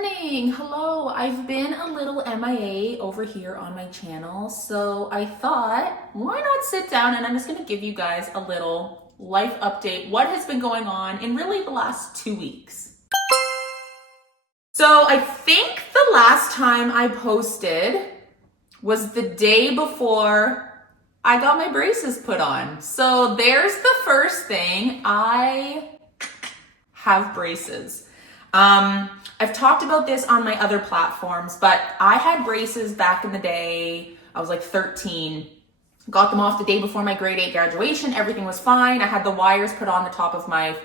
morning. Hello. I've been a little MIA over here on my channel, so I thought, why not sit down and I'm just going to give you guys a little life update, what has been going on in really the last 2 weeks. So I think the last time I posted was the day before I got my braces put on. So there's the first thing. I have braces. I've talked about this on my other platforms, but I had braces back in the day. I was like 13, got them off the day before my grade 8 graduation. Everything was fine. I had the wires put on the top of my,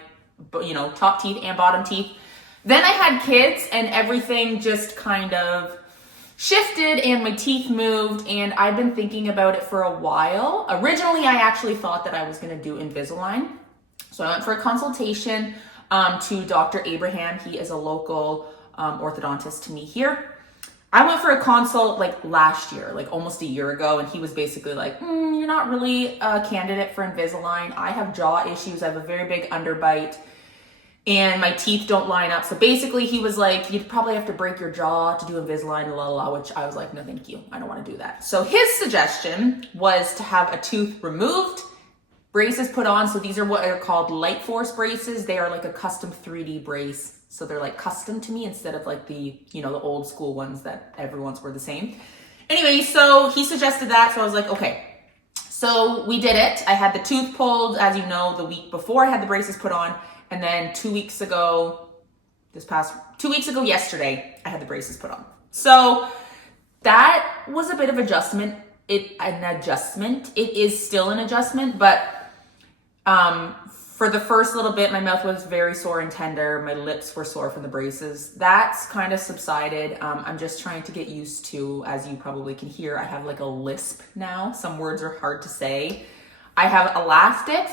top teeth and bottom teeth. Then I had kids and everything just kind of shifted and my teeth moved, and I've been thinking about it for a while. Originally, I actually thought that I was going to do Invisalign. So I went for a consultation to Dr. Abraham. He is a local orthodontist to me here. I went for a consult like last year, like almost a year ago, and he was basically like, you're not really a candidate for Invisalign. I have jaw issues. I have a very big underbite and my teeth don't line up. So basically he was like, you'd probably have to break your jaw to do Invisalign, which I was like, no, thank you. I don't want to do that. So his suggestion was to have a tooth removed, braces put on. So these are what are called Light Force braces. They are like a custom 3D brace. So they're like custom to me instead of like the old school ones that everyone's were the same. Anyway, so he suggested that. So I was like, okay. So we did it. I had the tooth pulled, as you know, the week before I had the braces put on. And then 2 weeks ago, 2 weeks ago yesterday, I had the braces put on. So that was a bit of adjustment. An adjustment. It is still an adjustment, but for the first little bit, my mouth was very sore and tender. My lips were sore from the braces. That's kind of subsided. I'm just trying to get used to, as you probably can hear, I have like a lisp now. Some words are hard to say. I have Elastic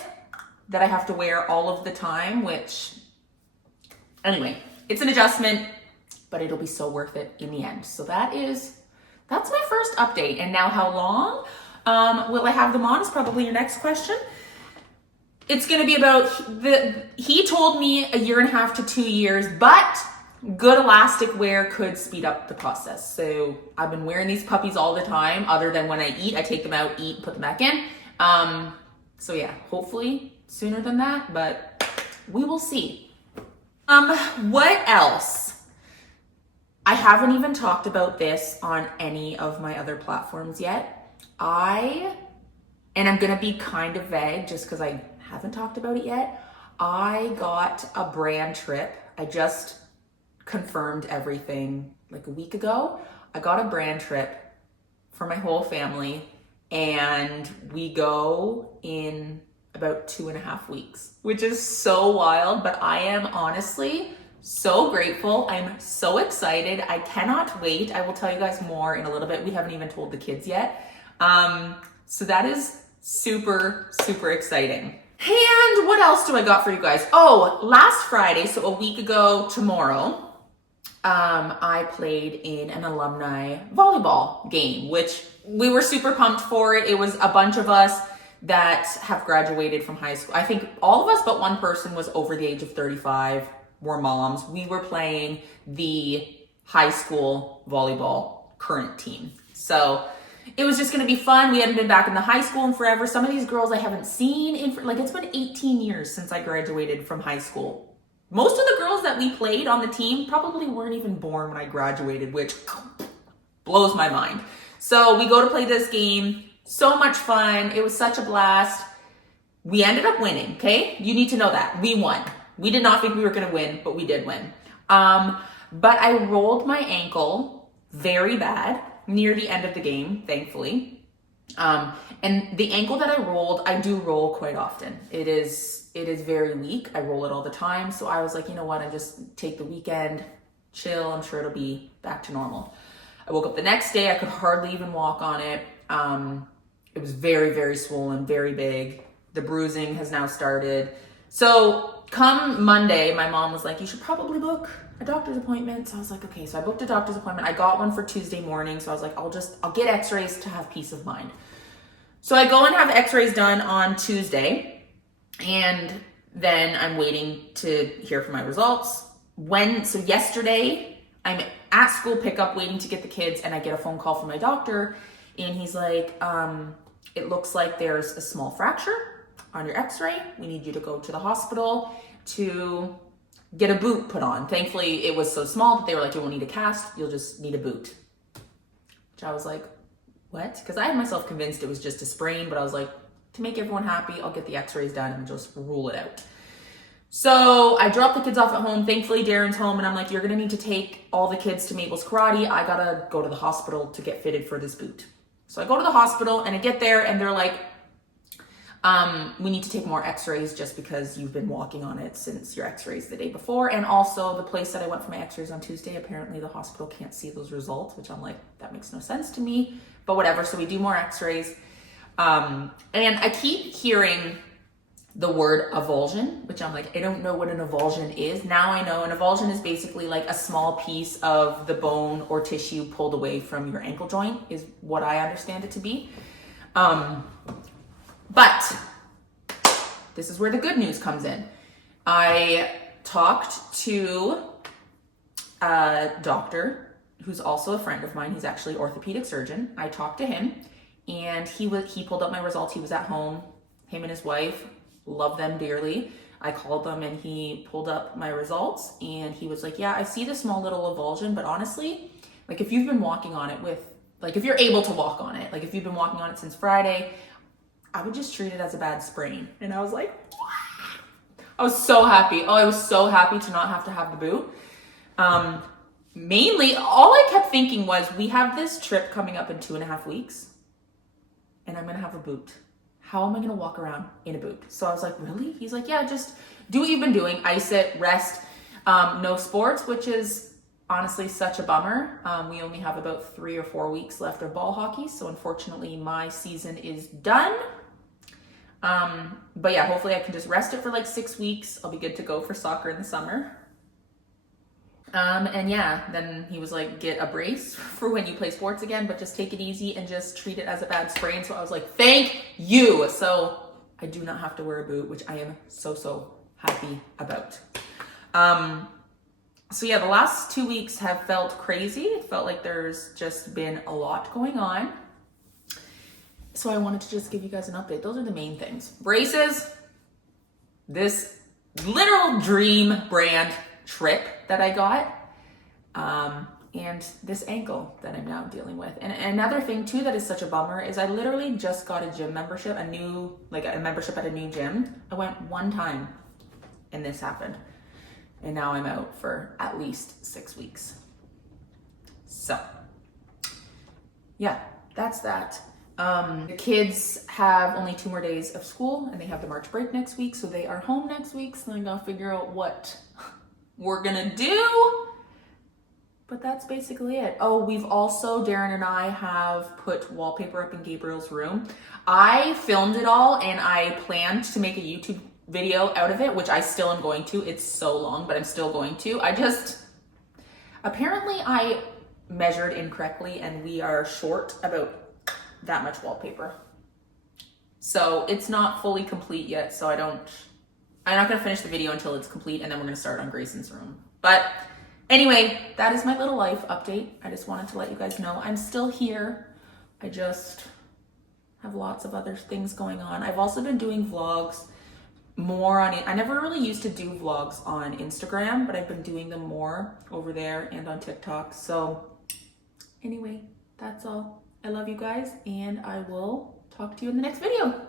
that I have to wear all of the time, which, anyway, it's an adjustment, but it'll be so worth it in the end. So that's my first update. And now how long will I have them on is probably your next question. It's going to be about, he told me 1.5 to 2 years, but good elastic wear could speed up the process. So I've been wearing these puppies all the time, other than when I eat. I take them out, eat, put them back in. So yeah, hopefully sooner than that, but we will see. What else? I haven't even talked about this on any of my other platforms yet. And I'm gonna be kind of vague just because I haven't talked about it yet. I got a brand trip. I just confirmed everything like a week ago. I got a brand trip for my whole family, and we go in about 2.5 weeks, which is so wild, but I am honestly so grateful. I'm so excited. I cannot wait. I will tell you guys more in a little bit. We haven't even told the kids yet. So that is super, super exciting. And what else do I got for you guys? Oh, last Friday, so a week ago tomorrow, I played in an alumni volleyball game, which we were super pumped for it. It was a bunch of us that have graduated from high school. I think all of us but one person was over the age of 35, were moms. We were playing the high school volleyball current team. So it was just gonna be fun. We hadn't been back in the high school in forever. Some of these girls I haven't seen it's been 18 years since I graduated from high school. Most of the girls that we played on the team probably weren't even born when I graduated, which blows my mind. So we go to play this game. So much fun. It was such a blast. We ended up winning, okay? You need to know that. We won. We did not think we were going to win, but we did win. But I rolled my ankle very bad near the end of the game, thankfully. And the ankle that I rolled, I do roll quite often. It is very weak. I roll it all the time. So I was like, you know what? I just take the weekend, chill. I'm sure it'll be back to normal. I woke up the next day. I could hardly even walk on it. It was very, very swollen, very big. The bruising has now started. So come Monday, my mom was like, you should probably book a doctor's appointment. So I was like, okay. So I booked a doctor's appointment. I got one for Tuesday morning. So I was like, I'll get x-rays to have peace of mind. So I go and have x-rays done on Tuesday, and then I'm waiting to hear from my results. So yesterday I'm at school pickup waiting to get the kids, and I get a phone call from my doctor, and he's like, it looks like there's a small fracture on your x-ray. We need you to go to the hospital to get a boot put on. Thankfully, it was so small that they were like, you won't need a cast, you'll just need a boot. Which I was like, what? Because I had myself convinced it was just a sprain, but I was like, to make everyone happy, I'll get the x-rays done and just rule it out. So I dropped the kids off at home. Thankfully, Darren's home, and I'm like, you're gonna need to take all the kids to Mabel's Karate. I gotta go to the hospital to get fitted for this boot. So I go to the hospital and I get there and they're like, we need to take more x-rays just because you've been walking on it since your x-rays the day before. And also the place that I went for my x-rays on Tuesday, apparently the hospital can't see those results, which I'm like, that makes no sense to me, but whatever. So we do more x-rays. And I keep hearing the word avulsion, which I'm like, I don't know what an avulsion is. Now I know an avulsion is basically like a small piece of the bone or tissue pulled away from your ankle joint, is what I understand it to be. But this is where the good news comes in. I talked to a doctor who's also a friend of mine. He's actually an orthopedic surgeon. I talked to him and he pulled up my results. He was at home, him and his wife, love them dearly. I called them and he pulled up my results and he was like, yeah, I see the small little avulsion, but honestly, like if you've been walking on it if you're able to walk on it, like if you've been walking on it since Friday, I would just treat it as a bad sprain. And I was like, what? I was so happy. Oh, I was so happy to not have to have the boot. Mainly, all I kept thinking was, we have this trip coming up in 2.5 weeks and I'm gonna have a boot. How am I gonna walk around in a boot? So I was like, really? He's like, yeah, just do what you've been doing. Ice it, rest, no sports, which is honestly such a bummer. We only have about 3 or 4 weeks left of ball hockey. So unfortunately my season is done. But yeah, hopefully I can just rest it for like 6 weeks. I'll be good to go for soccer in the summer. And yeah, then he was like, get a brace for when you play sports again, but just take it easy and just treat it as a bad sprain. So I was like, thank you. So I do not have to wear a boot, which I am so happy about. So yeah, the last 2 weeks have felt crazy. It felt like there's just been a lot going on. So I wanted to just give you guys an update. Those are the main things. Braces, this literal dream brand trip that I got, and this ankle that I'm now dealing with. And another thing too that is such a bummer is I literally just got a gym membership, a membership at a new gym. I went one time and this happened. And now I'm out for at least 6 weeks. So yeah, that's that. The kids have only 2 more days of school and they have the March break next week. So they are home next week. So I'm gonna figure out what we're gonna do. But that's basically it. Oh, we've also, Darren and I have put wallpaper up in Gabriel's room. I filmed it all and I planned to make a YouTube video out of it, which I still am going to. It's so long, but I'm still going to. Apparently I measured incorrectly and we are short about that much wallpaper. So it's not fully complete yet. So I'm not gonna finish the video until it's complete and then we're gonna start on Grayson's room. But anyway, that is my little life update. I just wanted to let you guys know I'm still here. I just have lots of other things going on. I've also been doing vlogs more on it. I never really used to do vlogs on Instagram, but I've been doing them more over there and on TikTok. So anyway, that's all. I love you guys and I will talk to you in the next video.